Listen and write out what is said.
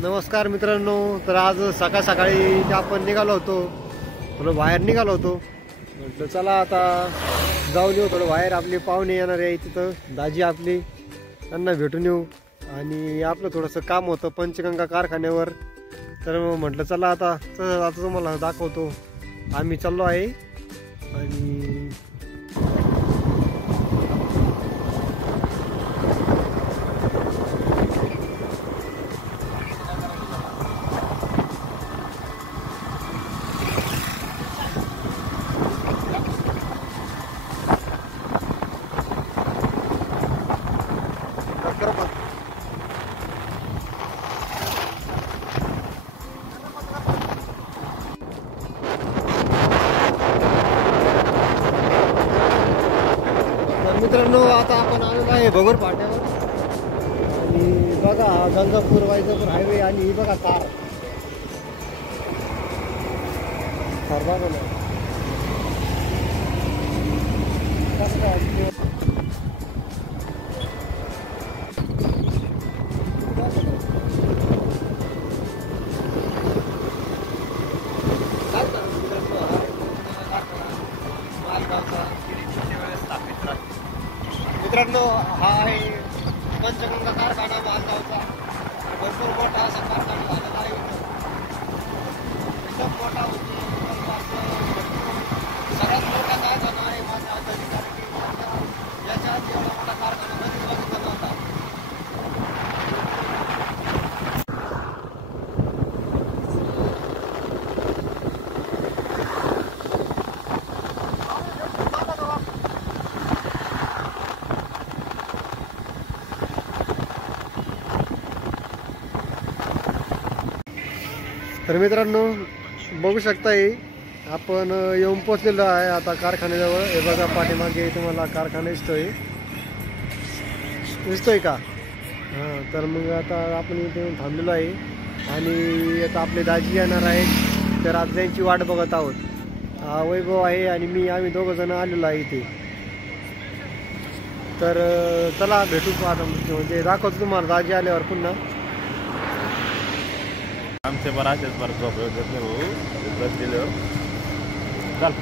नमस्कार मित्रांनो. तर आज सकाळ सकाळी आपण निघालो होतो, थोडं बाहेर निघालो होतो. म्हटलं चला आता जाऊन येऊ थोडं बाहेर. आपले पाहुणे येणार आहे तिथं, दाजी आपली, त्यांना भेटून येऊ. आणि आपलं थोडंसं काम होतं पंचगंगा कारखान्यावर. तर म्हटलं चला आता तुम्हाला दाखवतो. आम्ही चाललो आहे. आणि मित्रांनो आता आपण आलेलो आहे भगोर फाट्यावर. आणि बघा हा गंगापूर वायजापूर हायवे. आणि ही बघा कार बघा ना कसं काय. मित्रांनो हा आहे पंचगंगा कारखाना मालगावचा. भरपूर मोठा असा कारखाना झालेला आहे. एकदम मोठा होती, सगळ्यात मोठा कारखाना आहे माझ्या अंदाजे. कारण की याच्या आधी एवढा मोठा कारखाना कधीच बघितला नव्हता. तर मित्रांनो बघू शकताय आपण येऊन पोचलेलो आहे आता कारखान्याजवळ. हे बघा पाठीमागे तुम्हाला कारखाना दिसतोय का? हां, तर मग आता आपण इथे येऊन थांबलेलो आहे. आणि आता आपले दाजी येणार आहेत, तर आज त्यांची वाट बघत आहोत. हा वैभव आहे आणि आम्ही दोघं जण आलेलो आहे इथे. तर चला भेटू आता, म्हणजे दाखवतो तुम्हाला दाजी आल्यावर पुन्हा. आमचे बराचेच बरं झोप येत नाही भाऊ, दिल्यावर चाल.